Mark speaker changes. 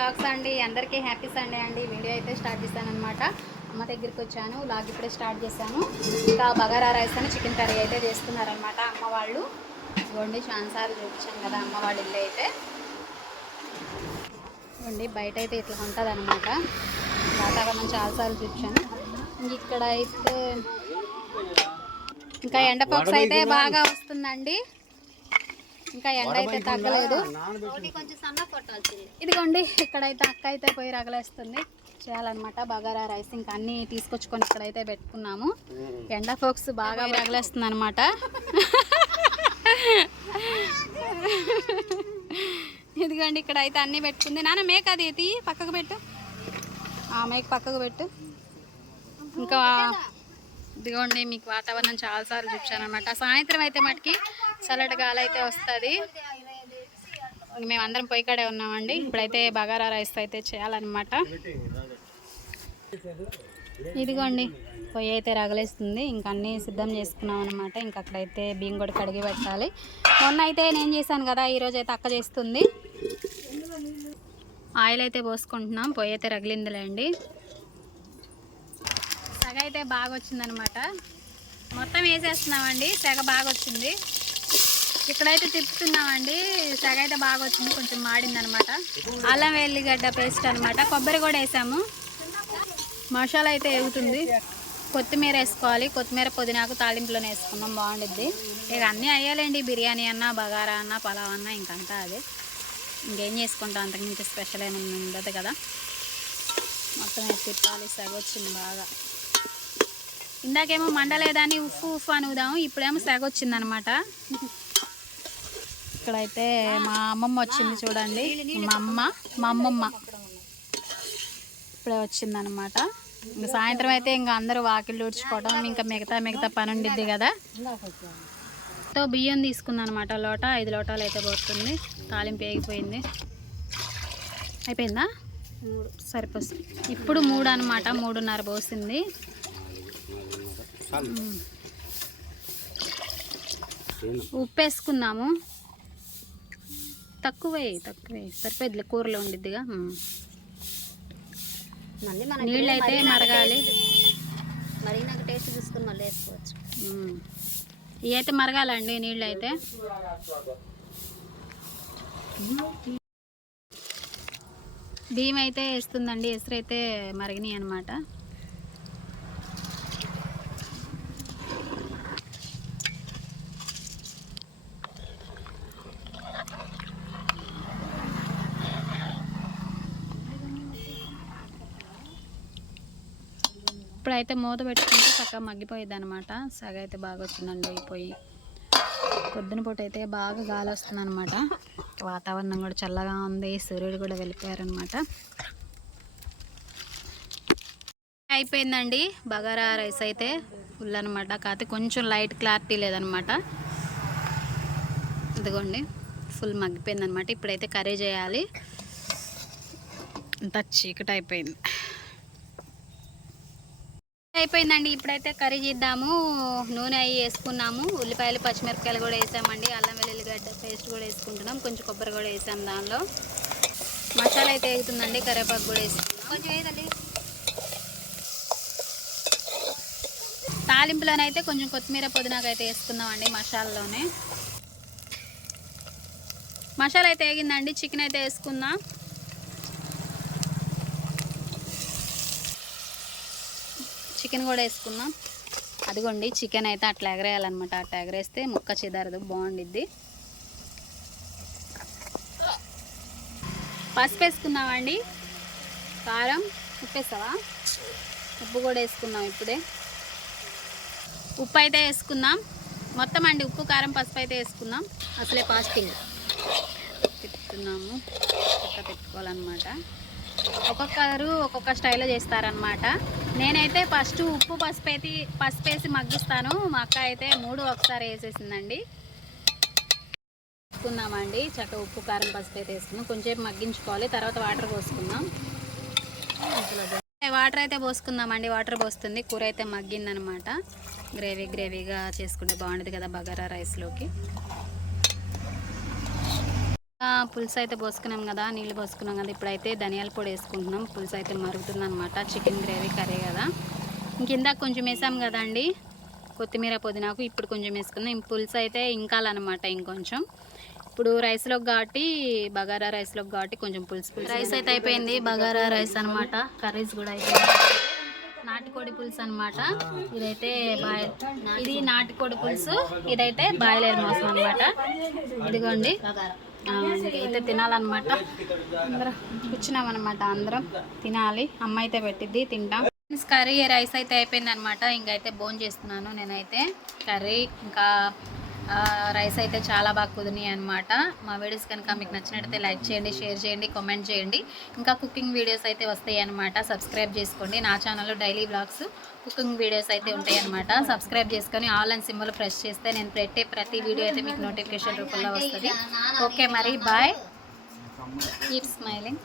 Speaker 1: అందరికీ happy Sunday అండి. Video అయితే స్టార్ట్ చేశాను అనమాట అమ్మ దగ్గరికి వచ్చాను. లాగ్ ఇప్పుడే స్టార్ట్ చేశాను. ఇంకా బగారా రైస్ అని చికెన్ కర్రీ అయితే చేస్తున్నారనమాట అమ్మ వాళ్ళు. ఇవ్వండి చాలాసార్లు చూపించాను కదా అమ్మ వాళ్ళ ఇల్లు అయితే. ఇవ్వండి బయట అయితే ఇట్లా ఉంటుంది అనమాట వాతావరణం చాలాసార్లు చూపించాను. ఇంక ఇక్కడ అయితే ఇంకా ఎండ అయితే బాగా వస్తుందండి. ఇంకా ఎండ అయితే తగ్గలేదు.
Speaker 2: కొంచెం సన్న కొట్టాల్సింది.
Speaker 1: ఇదిగోండి ఇక్కడైతే అక్క అయితే పోయి రగలేస్తుంది. చేయాలన్నమాట బగారా రైస్ ఇంకా అన్ని తీసుకొచ్చుకొని ఇక్కడైతే పెట్టుకున్నాము. ఎండ ఫోక్స్ బాగా రగలేస్తుంది అనమాట ఇదిగోండి ఇక్కడ అయితే అన్ని పెట్టుకుంది. నాన్న మేక అది తీ పక్కకు పెట్టు. ఆ మేక పక్కకు పెట్టు. ఇంకా ఇదిగోండి మీకు వాతావరణం చాలాసార్లు చూపించాను అనమాట సాయంత్రం అయితే మటుకి చల్లటి గాలి అయితే వస్తుంది. మేమందరం పొయ్యి కాడే ఉన్నామండి. ఇప్పుడైతే బగారా రైస్ అయితే చేయాలన్నమాట. ఇదిగోండి పొయ్యి అయితే రగలేస్తుంది. ఇంకా అన్నీ సిద్ధం చేసుకున్నాం అనమాట ఇంకా అక్కడైతే బియ్యం కూడా కడిగి పెట్టాలి. మొన్న అయితే నేను చేశాను కదా ఈరోజు అయితే అక్క చేస్తుంది. ఆయిల్ అయితే పోసుకుంటున్నాం. పొయ్యి అయితే రగిలిందిలేండి. సెగ అయితే బాగా వచ్చిందనమాట మొత్తం వేసేస్తున్నామండి. సెగ బాగా వచ్చింది ఇక్కడైతే తిప్పుతున్నామండి. సగ అయితే బాగా వచ్చింది కొంచెం మాడింది అనమాట అల్లం వెల్లిగడ్డ పేస్ట్ అనమాట. కొబ్బరి కూడా వేసాము. మసాలా అయితే వేగుతుంది కొత్తిమీర వేసుకోవాలి. కొత్తిమీర పుదీనాకు తాలింపులోనే వేసుకున్నాం. బాగుండిద్ది. ఇక అన్నీ అయ్యాలండి. బిర్యానీ అన్న బగారా అన్న పలావ్ అన్న ఇంకంతా అదే. ఇంకేం చేసుకుంటాం? అంతకుమించి స్పెషల్ ఏమైనా ఉండదు కదా. మొత్తం తిప్పాలి. సెగ వచ్చింది బాగా. ఇందాకేమో మండలేదని ఉఫ్ ఉఫ్ అనుదాము ఇప్పుడేమో సెగ వచ్చిందనమాట ఇక్కడైతే మా అమ్మమ్మ వచ్చింది చూడండి. మా అమ్మ మా అమ్మమ్మ. ఇప్పుడే వచ్చిందనమాట ఇంకా సాయంత్రం అయితే ఇంకా అందరూ వాకిళ్ళు ఊడ్చుకోవడం ఇంకా మిగతా మిగతా పని ఉండిద్ది కదా. తో బియ్యం తీసుకున్నాను అనమాట లోట ఐదు లోటాలు అయితే పోతుంది. తాలింపు వేగిపోయింది. అయిపోయిందా? సరిపోతుంది ఇప్పుడు మూడు అనమాట మూడున్నర పోసింది. ఉప్పు వేసుకుందాము. తక్కువే తక్కువే. సరిపోద్దిలే కూరలో ఉండిద్దిగా.
Speaker 2: మళ్ళీ మన
Speaker 1: నీళ్ళు అయితే మరగాలి.
Speaker 2: మరి నాకు టేస్ట్ చూసుకుని మళ్ళీ వేసుకోవచ్చు.
Speaker 1: ఇవి అయితే మరగాలండి నీళ్ళు అయితే. బియ్యం అయితే వేస్తుందండి ఎసురు అయితే మరిగినాయి అనమాట ఇప్పుడైతే మూత పెట్టుకుంటే చక్కగా మగ్గిపోయింది అనమాట సగ అయితే బాగా వచ్చిందండి అయిపోయి పొద్దున పూట అయితే బాగా గాలి వస్తుంది అనమాట వాతావరణం కూడా చల్లగా ఉంది. సూర్యుడు కూడా వెళ్ళిపోయారనమాట అయిపోయిందండి. బగారా రైస్ అయితే ఫుల్ అనమాట కాకపోతే కొంచెం లైట్ క్లారిటీ లేదనమాట ఇదిగోండి ఫుల్ మగ్గిపోయింది ఇప్పుడైతే కర్రీ చేయాలి. అంతా చీకటి అయిపోయింది అయిపోయిందండి. ఇప్పుడైతే కర్రీ చేద్దాము. నూనె అవి వేసుకున్నాము. ఉల్లిపాయలు పచ్చిమిరపకాయలు కూడా వేసామండి. అల్లం వెల్లుల్లిగడ్డ పేస్ట్ కూడా వేసుకుంటున్నాం. కొంచెం కొబ్బరి కూడా వేసాం దానిలో. మసాలా అయితే వేగుతుందండి కరివేపాకు కూడా వేసుకున్నాం
Speaker 2: కొంచెం ఏదండి
Speaker 1: తాలింపులోనైతే కొంచెం కొత్తిమీర పుదీనాకైతే అయితే వేసుకుందామండి మసాలాలోనే. మసాలా అయితే వేగిందండి. చికెన్ అయితే వేసుకుందాం. చికెన్ కూడా వేసుకున్నాం అదిగోండి చికెన్ అయితే అట్లా ఎగరేయాలన్నమాట. అట్లా ఎగరేస్తే ముక్క చెదరదు బాగుండిద్ది. పసుపు వేసుకున్నామండి కారం ఉప్పు వేస్తావా ఉప్పు కూడా వేసుకున్నాం ఇప్పుడే. ఉప్పు అయితే వేసుకుందాం. మొత్తం అండి ఉప్పు కారం పసుపు అయితే వేసుకుందాం. అసలే పాస్టింగ్ తిప్పుతున్నాము చక్క తిప్పుకోవాలన్నమాట ఒక్కొక్కరు ఒక్కొక్క స్టైల్లో చేస్తారనమాట నేనైతే ఫస్ట్ ఉప్పు పసుపు అయితే పసుపు వేసి మగ్గిస్తాను. మా అక్క అయితే మూడు ఒకసారి వేసేసిందండి. వేసుకుందామండి. చక్క ఉప్పు కారం పసుపు అయితే వేసుకున్నాం. కొంచెంసేపు మగ్గించుకోవాలి. తర్వాత వాటర్ పోసుకుందాం. వాటర్ అయితే పోసుకుందామండి. వాటర్ పోస్తుంది. కూర అయితే మగ్గిందనమాట. గ్రేవీ గ్రేవీగా చేసుకుంటే బాగుంటుంది కదా బగారా రైస్లోకి. పులుసు అయితే పోసుకున్నాం కదా నీళ్ళు పోసుకున్నాం కదా ఇప్పుడైతే ధనియాల పొడి వేసుకుంటున్నాం. పులుసు అయితే మరుగుతుంది అనమాట చికెన్ గ్రేవీ కర్రీ కదా. ఇంకిందాక కొంచెం వేసాం కదండి కొత్తిమీర పుదీనాకు ఇప్పుడు కొంచెం వేసుకున్నాం ఇంక పులుసు అయితే ఇంకాలన్నమాట ఇంకొంచెం. ఇప్పుడు రైస్లోకి కాబట్టి బగారా రైస్లోకి కాబట్టి కొంచెం పులుసు పులుసు రైస్ అయితే అయిపోయింది బగారా రైస్ అనమాట కర్రీస్ కూడా అయిపోయింది. నాటుకోడి పులుసు అనమాట ఇదైతే బాయ్ ఇది నాటుకోడి పులుసు ఇదైతే బాయిలర్ మాంసం అనమాట ఇదిగోండి. అయితే తినాలన్నమాట. అందరం కూర్చున్నామన్నమాట అందరం. తినాలి. అమ్మ అయితే పెట్టిద్ది తింటాం. కర్రీ రైస్ అయితే అయిపోయింది అనమాట ఇంకైతే బోన్ చేస్తున్నాను నేనైతే. కర్రీ ఇంకా రైస్ అయితే చాలా బాగా కుదిరినాయి అనమాట మా వీడియోస్ కనుక మీకు నచ్చినట్టయితే లైక్ చేయండి షేర్ చేయండి కామెంట్ చేయండి. ఇంకా కుకింగ్ వీడియోస్ అయితే వస్తాయి అనమాట సబ్స్క్రైబ్ చేసుకోండి. నా ఛానల్లో డైలీ బ్లాగ్స్ కుకింగ్ వీడియోస్ అయితే ఉంటాయి అనమాట సబ్స్క్రైబ్ చేసుకొని ఆల్ అండ్ సింబల్ ప్రెస్ చేస్తే నేను పెట్టే ప్రతి వీడియో అయితే మీకు నోటిఫికేషన్ రూపంలో వస్తుంది. ఓకే మరి బాయ్. Keep smiling